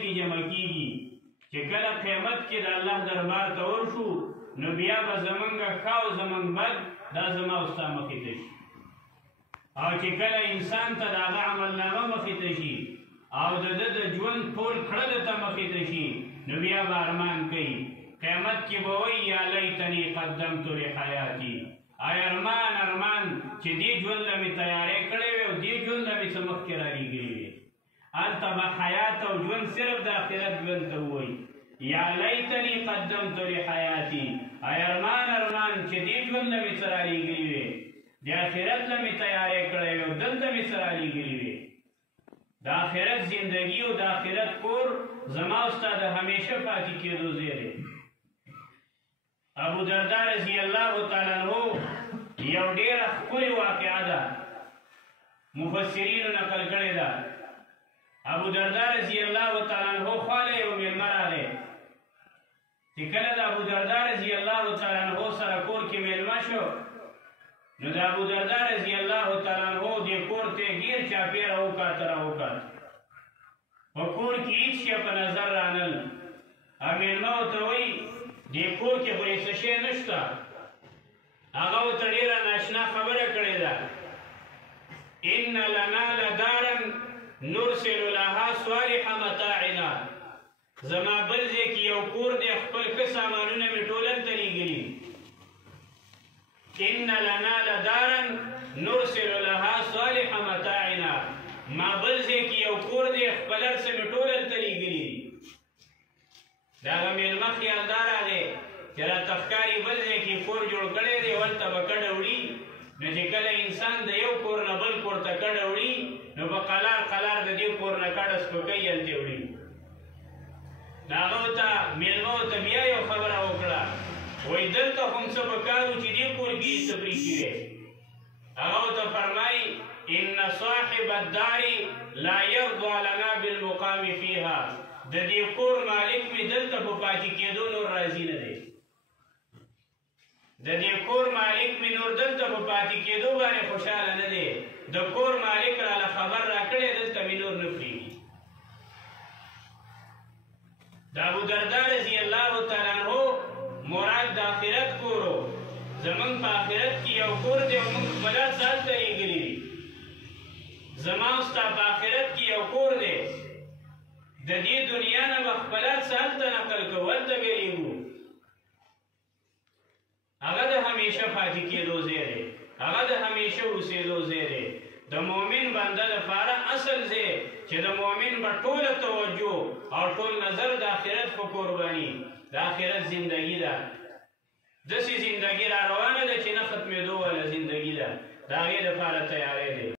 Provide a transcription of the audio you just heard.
کی جمع کیږي چې کله قیامت کې د الله دربار ته ورشو نو بیا به زمونږ ښه او زمونږ بد دا زما او ستا مخې ته شي او چې کله انسان ته د هغه عملنامه مخې ته شي او د ده د ژوند ټول کړه ته مخې ته شي نو بیا به ارمان کوي قیامت کې به وایي یا لیتنی قدمت لحیاتي ای ارمان ارمان چې دې ژوند له مې تیارې کړې وې او دې ژوند له مې څه مخکې رالیږلې وې هلته به حیات او ژوند صرف د آخرت ژوند ته ووایي یا لیتنی قدمت لحیاتي ای ارمان ارمان چې دې ژوند له مې څه رالیږلې وې د آخرت له مې تیارې کړې وې او دلته مې څه رالیږلې وې د آخرت زندگی او د آخرت کور زما او ستا د همیشه پاتې کېدو ځای دی ابو درداء رضی الله تعالی عنہ یو ډېره ښکلې واقعه ده مفسرینو نقل کړې ده ابو درداء رضی الله تعالی عنہ خواله یو مېلمه راغی چې کله د ابو درداء رضی الله تعالی عنہ سره کور کې مېلمه شو نو د ابو درداء رضی الله تعالی عنہ دې کور ته ګیر چاپېره وکاته راوکاته په کور کې هېڅ شی په نظر رانل مېلمه ورته وایي دې کور کې خو یې څه شی نشته هغه ورته ډېره ناشنا خبره کړې ده ان لنا لدارا نرسل لها صالح متاعنا زما بل ځای کې یو کور دی خپل ښه سامانونه مې ټول هلته لېږلي ان لنا لدارا نرسل لها صالح متاعنا ما بل ځای کې یو کور دی خپل هر څه مې ټول هلته لېږلي د هغه مېلمه خیال دا راغی چې راته ښکاري بل ځای کې کور جوړ کړی دی هلته به کډه وړي نو چې کله انسان د یو کور نه بل کور ته کډه وړي نو په قلار قلار د دې کور نه کډه سپکوي هلته وړي نو هغه ورته مېلمه ورته بیا یو خبره وکړه وایي دلته خو هم څه پکار و چې دې کور کې یې څه پرېښي دی هغه ورته فرمایي ان صاحب الدار لا یرضى لنا بالمقام فیها د دې کور مالک مې دلته په پاتې کېدو نور راضي نه دی د دې کور مالک مې نور دلته په پاتې کېدو باندې خوشحاله نه دی د کور مالک راله خبر راکړی دلته مې نور نه پرېږدي د ابو درداء رضی الله تعالی عنہ مراد د آخرت کورو زمونږ په آخرت کې یو کور دی او موږ خپل هلته لېږلي دي زما او ستا په آخرت کې یو کور دی د دې دنیا نه به خپل هلته نقل کوو هلته به لېږو هغه د همیشه پاتې کېدو ځای دی هغه د همیشه اوسېدو ځای دی د مؤمن بنده لپاره اصل ځای چې د مؤمن به ټوله توجه او ټول نظر د آخرت په قرباني د آخرت زندگی ده داسې زندگی را روانه ده چې نه ختمېدو واله زندگی ده د هغې لپاره تیاری دی